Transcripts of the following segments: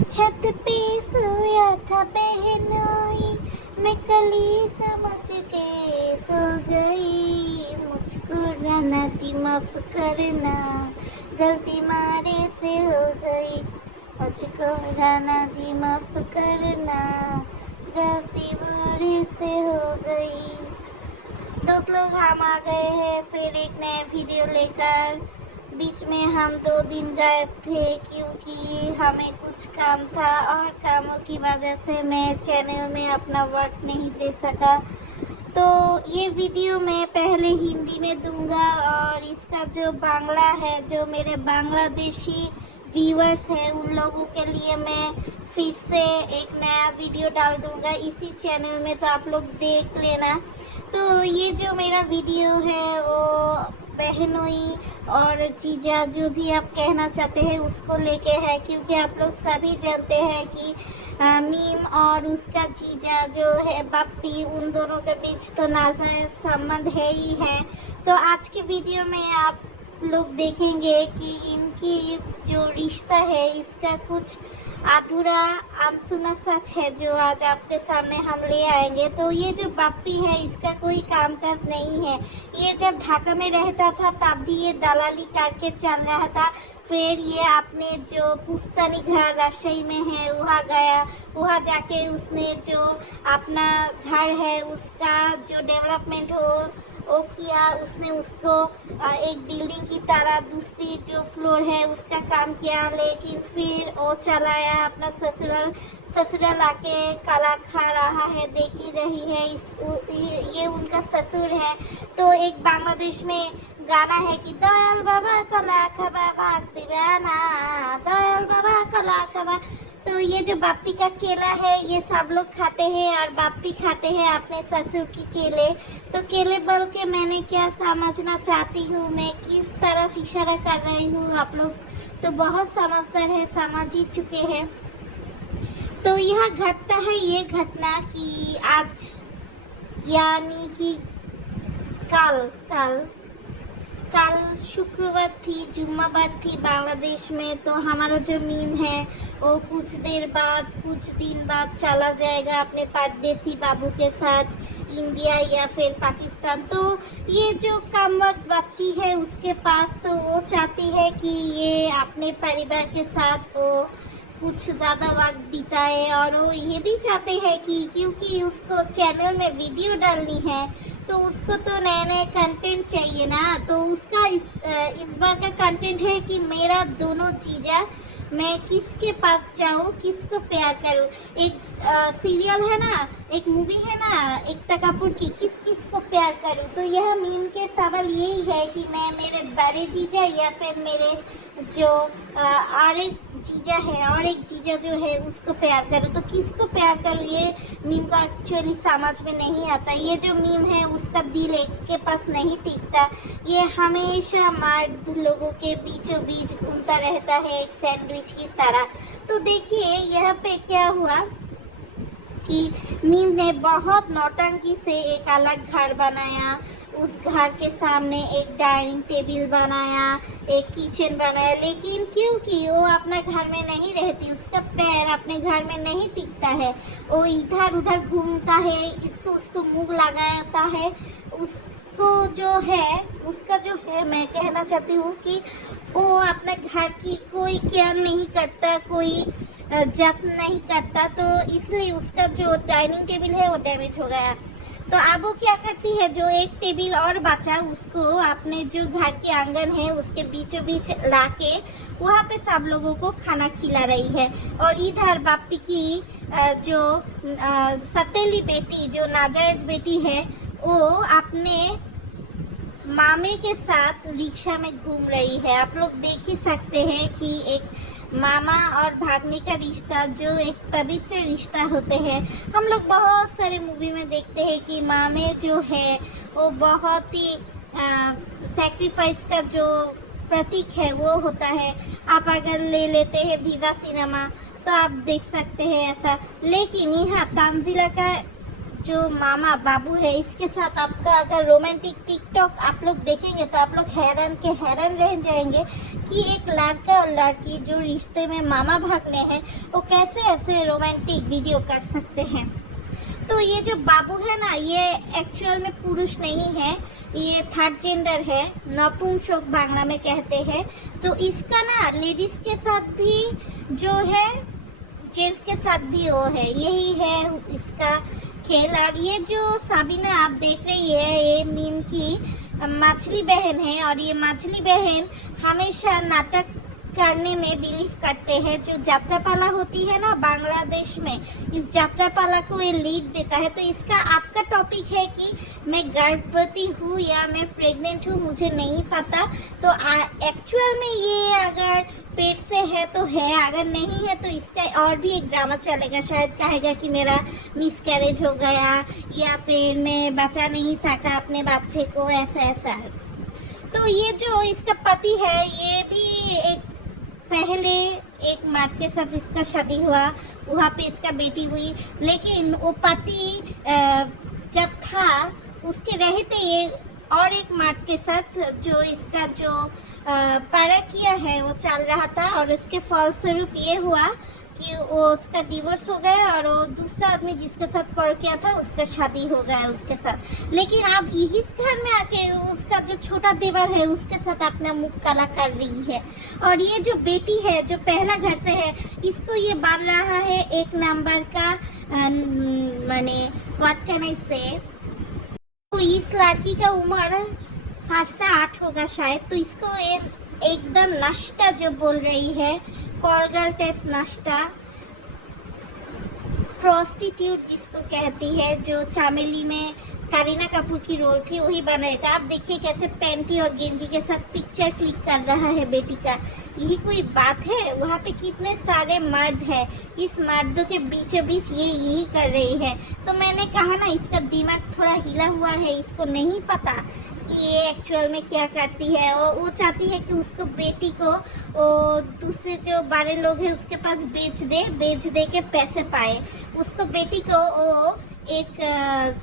छत पे सोया था बहनोई, मैं कली समझ के सो गई। मुझको राना जी माफ करना, गलती मारे से हो गई। मुझको राना जी माफ करना, गलती मारे से हो गई। दोस्त लोग, हम आ गए हैं फिर एक नए वीडियो लेकर। बीच में हम 2 दिन गायब थे क्योंकि हमें कुछ काम था और कामों की वजह से मैं चैनल में अपना वक्त नहीं दे सका। तो ये वीडियो मैं पहले हिंदी में दूंगा और इसका जो बांग्ला है, जो मेरे बांग्लादेशी व्यूअर्स हैं, उन लोगों के लिए मैं फिर से एक नया वीडियो डाल दूंगा इसी चैनल में, तो आप लोग देख लेना। तो ये जो मेरा वीडियो है वो बहनोई और जीजा, जो भी आप कहना चाहते हैं, उसको लेके है, क्योंकि आप लोग सभी जानते हैं कि मीम और उसका जीजा जो है बाप्पी, उन दोनों के बीच तो नाजायज संबंध है ही है। तो आज के वीडियो में आप लोग देखेंगे कि इनकी जो रिश्ता है इसका कुछ अधूरा अनसुना सच है जो आज आपके सामने हम ले आएंगे। तो ये जो बाप्पी है इसका कोई कामकाज नहीं है। ये जब ढाका में रहता था तब भी ये दलाली करके चल रहा था। फिर ये अपने जो पुश्तैनी घर राजशाही में है वहाँ गया, वहाँ जाके उसने जो अपना घर है उसका जो डेवलपमेंट वो किया। उसने उसको एक बिल्डिंग की तरह दूसरी जो फ्लोर है उसका काम किया, लेकिन फिर वो चलाया अपना ससुराल आके काला खा रहा है, देख ही रही है। ये उनका ससुर है। तो एक बांग्लादेश में गाना है कि दयाल बाबा कला खबा भाग दीवाना, दयाल बाबा कला खबा। तो ये जो बाप्पी का केला है ये सब लोग खाते हैं और बाप्पी खाते हैं अपने ससुर की केले। तो केले बोल के मैंने क्या समझना चाहती हूँ, मैं किस तरफ इशारा कर रही हूँ, आप लोग तो बहुत समझदार है, समझ ही चुके हैं। तो यह घटता है ये घटना कि आज यानी कि कल शुक्रवार थी, जुम्मावार थी बांग्लादेश में। तो हमारा जो मीम है वो कुछ दिन बाद चला जाएगा अपने परदेसी बाबू के साथ इंडिया या फिर पाकिस्तान। तो ये जो कम वक्त बच्ची है उसके पास, तो वो चाहती है कि ये अपने परिवार के साथ वो कुछ ज़्यादा वक्त बिताए, और वो ये भी चाहते हैं कि क्योंकि उसको चैनल में वीडियो डालनी है तो उसको तो नए नए कंटेंट चाहिए ना। तो उसका इस बार का कंटेंट है कि मेरा दोनों जीजा, मैं किसके पास जाऊँ, किसको प्यार करूँ। एक सीरियल है ना, एक मूवी है ना एकता कपूर की, किस किस को प्यार करूँ। तो यह मीम के सवाल यही है कि मैं मेरे बड़े जीजा या फिर मेरे जो और एक जीजा है और एक जीजा जो है उसको प्यार करूँ। तो किसको प्यार करूँ, ये मीम को एक्चुअली समझ में नहीं आता। ये जो मीम है उसका दिल एक के पास नहीं टिकता, ये हमेशा मर्द लोगों के बीचों बीच घूमता रहता है एक सैंडविच की तरह। तो देखिए यहाँ पे क्या हुआ कि मीम ने बहुत नौटंकी से एक अलग घर बनाया, उस घर के सामने एक डाइनिंग टेबल बनाया, एक किचन बनाया, लेकिन क्योंकि वो अपना घर में नहीं रहती, उसका पैर अपने घर में नहीं टिकता है, वो इधर उधर घूमता है, इसको उसको मुंह लगाता है। उसको जो है उसका जो है, मैं कहना चाहती हूँ कि वो अपने घर की कोई केयर नहीं करता, कोई जत्न नहीं करता। तो इसलिए उसका जो डाइनिंग टेबल है वो डैमेज हो गया। तो अब वो क्या करती है, जो एक टेबल और बचा उसको अपने जो घर के आंगन है उसके बीचों बीच लाके वहाँ पे सब लोगों को खाना खिला रही है। और इधर बाप्पी की जो सतीली बेटी, जो नाजायज बेटी है, वो अपने मामे के साथ रिक्शा में घूम रही है। आप लोग देख ही सकते हैं कि एक मामा और भाग्ने का रिश्ता जो एक पवित्र रिश्ता होते हैं। हम लोग बहुत सारे मूवी में देखते हैं कि मामे जो है वो बहुत ही सैक्रिफाइस का जो प्रतीक है वो होता है। आप अगर ले लेते हैं विवा सिनेमा तो आप देख सकते हैं ऐसा। लेकिन यहाँ तंजीला का जो मामा बाबू है इसके साथ आपका अगर रोमांटिक टिकटॉक आप लोग देखेंगे तो आप लोग हैरान के हैरान रह जाएंगे कि एक लड़का और लड़की जो रिश्ते में मामा भागने हैं वो कैसे ऐसे रोमांटिक वीडियो कर सकते हैं। तो ये जो बाबू है ना, ये एक्चुअल में पुरुष नहीं है, ये थर्ड जेंडर है, नपुंसक बांग्ला में कहते हैं। तो इसका ना लेडीज के साथ भी जो है जेंट्स के साथ भी वो है, यही है इसका खेल। और ये जो साबिना आप देख रही है ये मीम की मछली बहन है, और ये मछली बहन हमेशा नाटक करने में बिलीव करते हैं। जो जात्रापाला होती है ना बांग्लादेश में, इस जात्रापाला को ये लीड देता है। तो इसका आपका टॉपिक है कि मैं गर्भवती हूँ या मैं प्रेग्नेंट हूँ, मुझे नहीं पता। तो एक्चुअल में ये अगर पेट से है तो है, अगर नहीं है तो इसका और भी एक ड्रामा चलेगा। शायद कहेगा कि मेरा मिसकैरेज हो गया या फिर मैं बचा नहीं सका अपने बच्चे को, ऐसा ऐसा। तो ये जो इसका पति है ये भी एक पहले एक मर्द के साथ इसका शादी हुआ, वहाँ पे इसका बेटी हुई, लेकिन वो पति जब था उसके रहते ये और एक मर्द के साथ जो इसका जो परकिया है वो चल रहा था, और उसके फलस्वरूप ये हुआ कि वो उसका डिवोर्स हो गया और वो दूसरा आदमी जिसके साथ परकिया था उसका शादी हो गया उसके साथ। लेकिन अब इस घर में आके उसका जो छोटा देवर है उसके साथ अपना मुख काला कर रही है। और ये जो बेटी है जो पहला घर से है, इसको ये बन रहा है एक नंबर का माने व्हाट कैन आई से। तो इस लड़की का उम्र 7 से 8 होगा शायद। तो इसको एकदम नष्टा जो बोल रही है, कॉलगर्ल टाइप नष्टा, प्रोस्टिट्यूट जिसको कहती है, जो चमेली में करीना कपूर की रोल थी वही बन रहे थे। आप देखिए कैसे पैंटी और गेंजी के साथ पिक्चर क्लिक कर रहा है बेटी का। यही कोई बात है? वहाँ पे कितने सारे मर्द हैं, इस मर्दों के बीचों बीच ये यही कर रही है। तो मैंने कहा ना इसका दिमाग थोड़ा हिला हुआ है, इसको नहीं पता कि ये एक्चुअल में क्या करती है। और वो चाहती है कि उसको बेटी को वो दूसरे जो बड़े लोग हैं उसके पास बेच दे के पैसे पाए। उसको बेटी को वो एक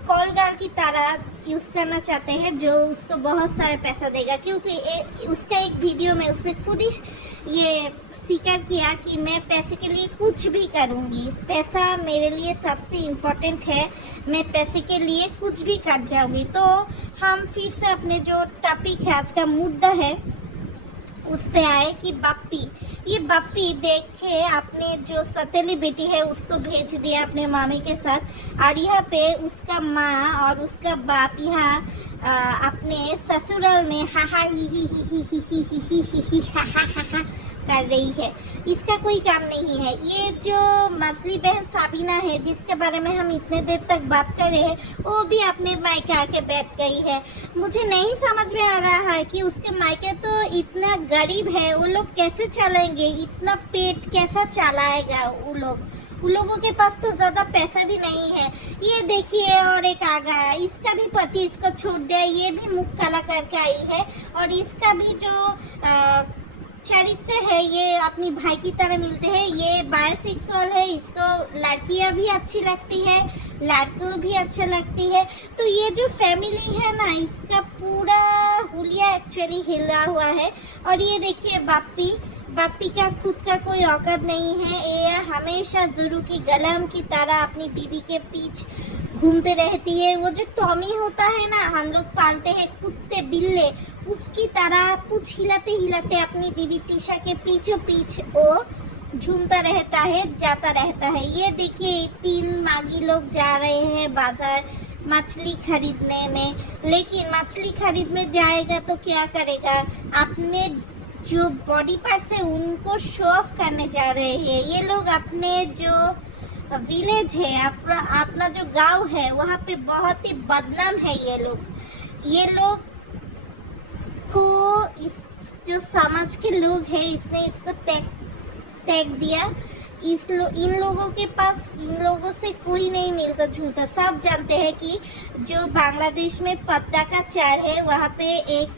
कॉल गर्ल की तरह यूज़ करना चाहते हैं जो उसको बहुत सारा पैसा देगा। क्योंकि उसका एक वीडियो में उसने खुद ही ये स्वीकार किया कि मैं पैसे के लिए कुछ भी करूँगी, पैसा मेरे लिए सबसे इम्पोर्टेंट है, मैं पैसे के लिए कुछ भी कर जाऊँगी। तो हम फिर से अपने जो टॉपिक है आज का मुद्दा है उस पे आए कि बाप्पी। ये बाप्पी देखे अपने जो सतीली बेटी है उसको भेज दिया अपने मामी के साथ, और यहाँ पे उसका माँ और उसका बाप यहाँ अपने ससुराल में हा हा ही हा हा हा हा कर रही है। इसका कोई काम नहीं है। ये जो मछली बहन साबिना है जिसके बारे में हम इतने देर तक बात कर रहे हैं, वो भी अपने मायके आके बैठ गई है। मुझे नहीं समझ में आ रहा है कि उसके मायके तो इतना गरीब है, वो लोग कैसे चलेंगे, इतना पेट कैसा चलाएगा वो लोगों के पास तो ज़्यादा पैसा भी नहीं है। ये देखिए और एक आ गया, इसका भी पति इसको छोड़ दिया, ये भी मुख काला करके आई है। और इसका भी जो चरित्र है ये अपनी भाई की तरह मिलते हैं। ये बायोसेक्सुअल है, इसको लड़कियां भी अच्छी लगती है, लड़कों भी अच्छा लगती है। तो ये जो फैमिली है ना इसका पूरा हुलिया एक्चुअली हिला हुआ है। और ये देखिए बाप्पी का खुद का कोई औकात नहीं है। ये हमेशा जुरू की गलम की तरह अपनी बीवी के पीछे घूमते रहती है। वो जो टॉमी होता है ना, हम लोग पालते हैं कुत्ते बिल्ले, उसकी तरह पूछ हिलाते हिलाते अपनी बीवी तीशा के पीछे वो झूमता रहता है, जाता रहता है। ये देखिए 3 मागी लोग जा रहे हैं बाजार मछली खरीदने में, लेकिन मछली खरीदने जाएगा तो क्या करेगा, अपने जो बॉडी पार्ट्स है उनको शो ऑफ करने जा रहे हैं। ये लोग अपने जो विलेज है, अपना जो गांव है वहाँ पे बहुत ही बदनाम है। ये लोग को इस जो समाज के लोग हैं इसने इसको टैग दिया। इन लोगों के पास इन लोगों से कोई नहीं मिलता जुलता। सब जानते हैं कि जो बांग्लादेश में पद्दा का चार है वहाँ पे एक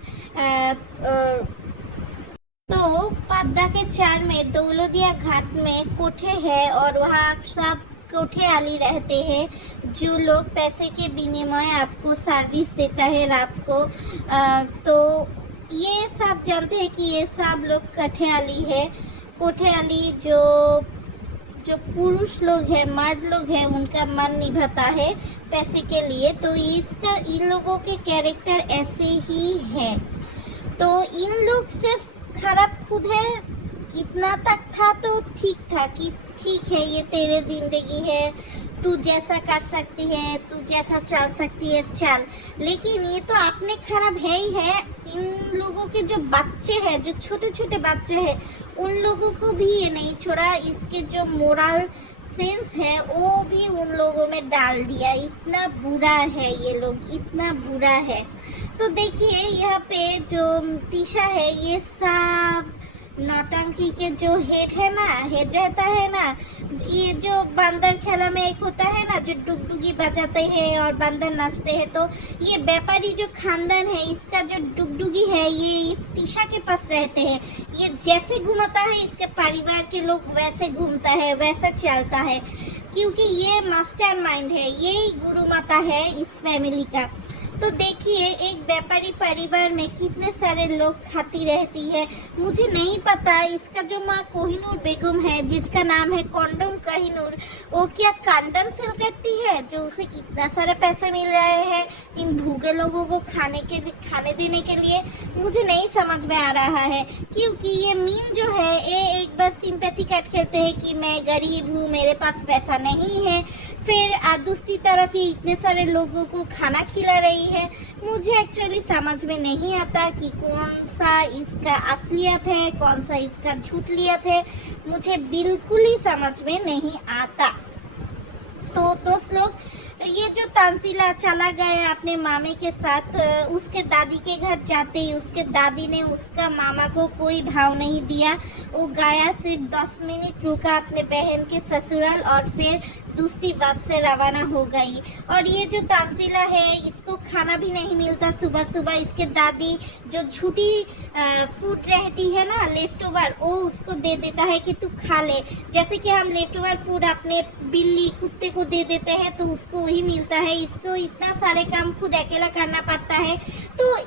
तो पद्दा के चार में दौलदिया घाट में कोठे है और वहाँ सब कोठेआली रहते हैं, जो लोग पैसे के विनिमय आपको सर्विस देता है रात को। तो ये सब जानते हैं कि ये सब लोग कोठेआली है। कोठेआली जो जो पुरुष लोग हैं, मर्द लोग हैं, उनका मन निभाता है पैसे के लिए। तो इसका इन लोगों के कैरेक्टर ऐसे ही है। तो इन लोग सिर्फ खराब खुद है, इतना तक था तो ठीक था कि ठीक है ये तेरे जिंदगी है, तू जैसा कर सकती है, तू जैसा चल सकती है चल। लेकिन ये तो आपने खराब है ही है। इन लोगों के जो बच्चे हैं, जो छोटे छोटे बच्चे हैं, उन लोगों को भी ये नहीं छोड़ा। इसके जो मोरल सेंस है वो भी उन लोगों में डाल दिया। इतना बुरा है ये लोग, इतना बुरा है। तो देखिए यहाँ पे जो तीशा है, ये सब नौटंकी के जो हेड है ना, हेड रहता है ना, ये जो बंदर खेला में एक होता है ना, जो डुगडुगी बजाते हैं और बंदर नाचते हैं। तो ये व्यापारी जो खानदान है, इसका जो डुगडुगी है, ये तीशा के पास रहते हैं। ये जैसे घूमता है, इसके परिवार के लोग वैसे घूमता है, वैसे चलता है, क्योंकि ये मास्टरमाइंड है, यही गुरु माता है इस फैमिली का। तो देखिए एक व्यापारी परिवार में कितने सारे लोग खाती रहती है। मुझे नहीं पता इसका जो माँ कोहिनूर बेगम है, जिसका नाम है कंडोम कोहिनूर, वो क्या कंडोम सेल करती है जो उसे इतना सारे पैसे मिल रहे हैं इन भूखे लोगों को खाने देने के लिए? मुझे नहीं समझ में आ रहा है। क्योंकि ये मीम जो है, ये एक बार सिंपैथी कार्ड खेलते हैं कि मैं गरीब हूँ, मेरे पास पैसा नहीं है, फिर दूसरी तरफ ये इतने सारे लोगों को खाना खिला रही है। मुझे एक्चुअली समझ में नहीं आता कि कौन सा इसका असलियत है, कौन सा इसका झूठलियत है। मुझे बिल्कुल ही समझ में नहीं आता। तो दोस्त लोग, ये जो तानसीला चला गया अपने मामे के साथ, उसके दादी के घर जाते ही उसके दादी ने उसका मामा को कोई भाव नहीं दिया। वो गया, सिर्फ 10 मिनट रुका अपने बहन के ससुराल और फिर दूसरी बस से रवाना हो गई। और ये जो तानसीला है, इसको खाना भी नहीं मिलता सुबह सुबह। इसके दादी जो झूठी फूड रहती है ना, लेफ्ट ओवर, वो उसको दे देता है कि तू खा ले। जैसे कि हम लेफ्ट ओवर फूड अपने बिल्ली कुत्ते को दे देते हैं तो उसको वही मिलता है। इसको इतना सारे काम खुद अकेला करना पड़ता है। तो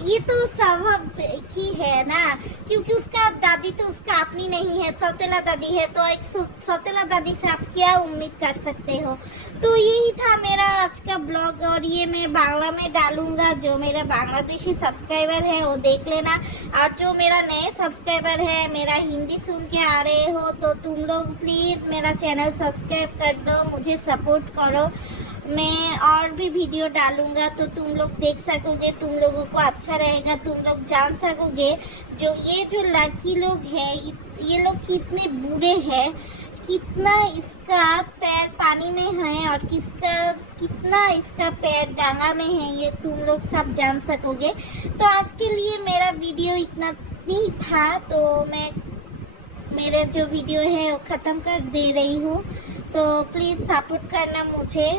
ये तो स्वाभाविक ही है ना, क्योंकि उसका दादी तो उसका अपनी नहीं है, सौतेला दादी है। तो एक सौतेला दादी से आप क्या उम्मीद कर सकते हो? तो यही था मेरा आज का ब्लॉग, और ये मैं बांग्ला में डालूंगा। जो मेरा बांग्लादेशी सब्सक्राइबर है वो देख लेना, और जो मेरा नए सब्सक्राइबर है, मेरा हिंदी सुन के आ रहे हो, तो तुम लोग प्लीज़ मेरा चैनल सब्सक्राइब कर दो, मुझे सपोर्ट करो। मैं और भी वीडियो डालूंगा तो तुम लोग देख सकोगे, तुम लोगों को अच्छा रहेगा, तुम लोग जान सकोगे जो ये जो लड़की लोग हैं, ये लोग कितने बुरे हैं, कितना इसका पैर पानी में है और कितना इसका पैर डांगा में है, ये तुम लोग सब जान सकोगे। तो आज के लिए मेरा वीडियो इतना ही था, तो मैं मेरे जो वीडियो है वो ख़त्म कर दे रही हूँ। तो प्लीज़ सपोर्ट करना मुझे।